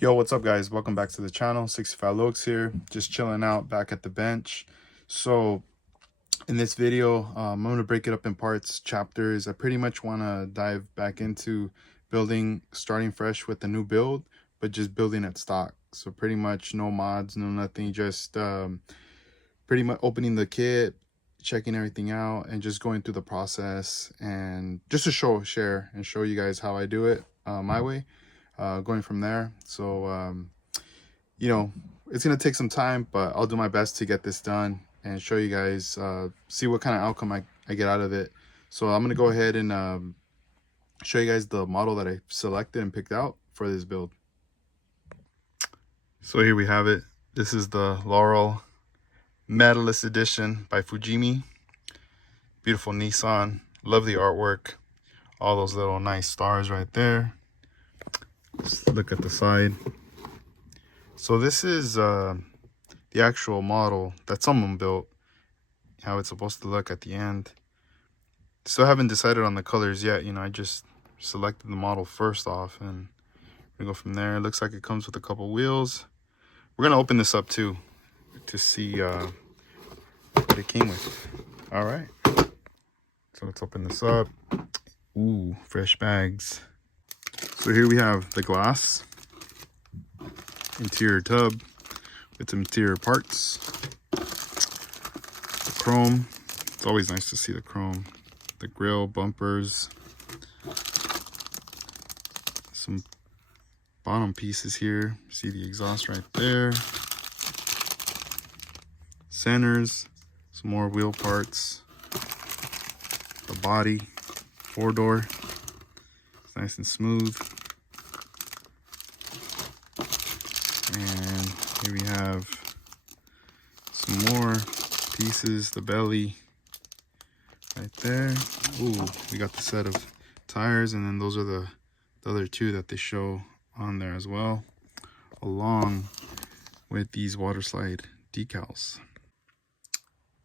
Yo, what's up guys? Welcome back to the channel. 65 Lokes here, just chilling out back at the bench. So in this video, I'm going to break it up in parts, chapters. I pretty much want to dive back into building, starting fresh with a new build, but just building it stock. So pretty much no mods, no nothing, just pretty much opening the kit, checking everything out, and just going through the process, and just to share and show you guys how I do it my way. Going from there. So you know, it's gonna take some time, but I'll do my best to get this done and show you guys, see what kind of outcome I get out of it. So I'm gonna go ahead and show you guys the model that I selected and picked out for this build. So here we have it. This is the Laurel Medalist edition by Fujimi. Beautiful Nissan. Love the artwork. All those little nice stars right there. Let's look at the side. So this is the actual model that someone built, how it's supposed to look at the end. Still haven't decided on the colors yet. You know, I just selected the model first off and we go from there. It looks like it comes with a couple wheels. We're gonna open this up too to see what it came with. All right, so let's open this up. Ooh, fresh bags. So here we have the glass interior tub with some interior parts. The chrome, it's always nice to see the chrome. The grille, bumpers, some bottom pieces here. See the exhaust right there. Centers, some more wheel parts. The body, 4-door, it's nice and smooth. And here we have some more pieces, the belly right there. Ooh, we got the set of tires, and then those are the other two that they show on there as well, along with these water slide decals.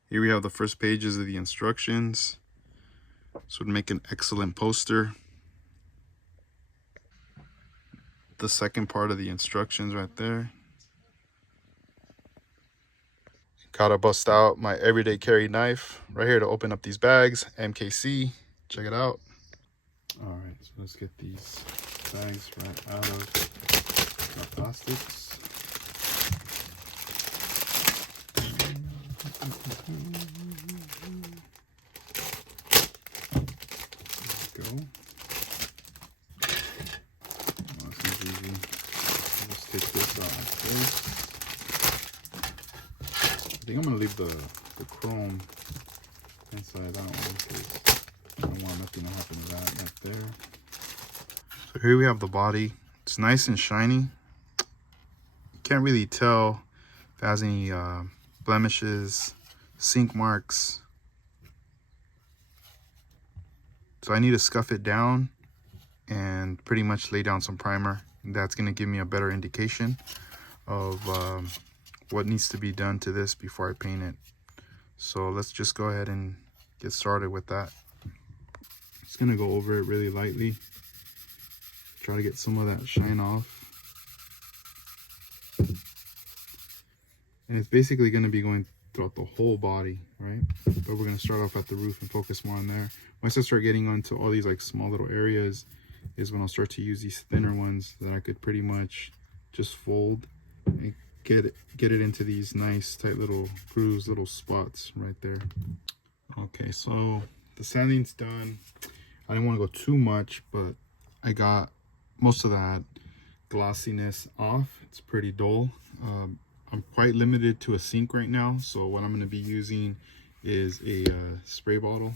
Here we have the first pages of the instructions. This would make an excellent poster. The second part of the instructions right there. Gotta bust out my everyday carry knife right here to open up these bags. MKC, check it out. All right, so let's get these bags right out of the plastics. There we go. Oh, this is easy. Let's take this out first. I think I'm gonna leave the chrome inside out because I don't want nothing to happen to that right there. So here we have the body. It's nice and shiny. You can't really tell if it has any blemishes, sink marks. So I need to scuff it down and pretty much lay down some primer. That's gonna give me a better indication of what needs to be done to this before I paint it. So let's just go ahead and get started with that. Just gonna go over it really lightly, try to get some of that shine off. And it's basically gonna be going throughout the whole body, right? But we're gonna start off at the roof and focus more on there. Once I start getting onto all these like small little areas is when I'll start to use these thinner ones that I could pretty much just fold and get it into these nice tight little grooves, little spots right there. Okay, so the sanding's done. I didn't want to go too much, but I got most of that glossiness off. It's pretty dull. I'm quite limited to a sink right now, so what I'm going to be using is a spray bottle,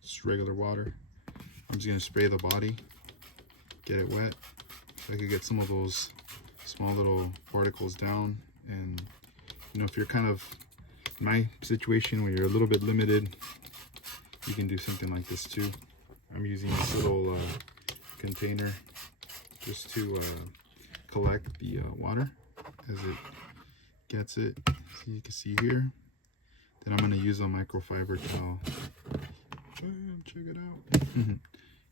just regular water. I'm just going to spray the body, get it wet, so I could get some of those small little particles down. And you know, if you're kind of in my situation where you're a little bit limited, you can do something like this too. I'm using this little container just to collect the water as it gets it. So you can see here. Then I'm going to use a microfiber towel. Check it out.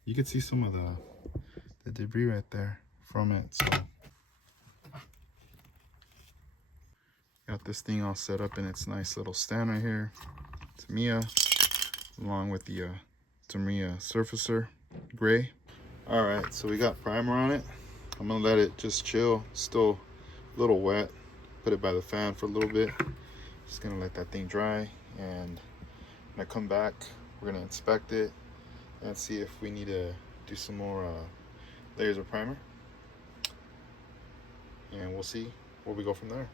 You can see some of the debris right there from it. So got this thing all set up in its nice little stand right here. Tamiya, along with the Tamiya Surfacer Gray. All right, so we got primer on it. I'm gonna let it just chill. Still a little wet. Put it by the fan for a little bit. Just gonna let that thing dry, and when I come back, we're gonna inspect it and see if we need to do some more layers of primer, and we'll see where we go from there.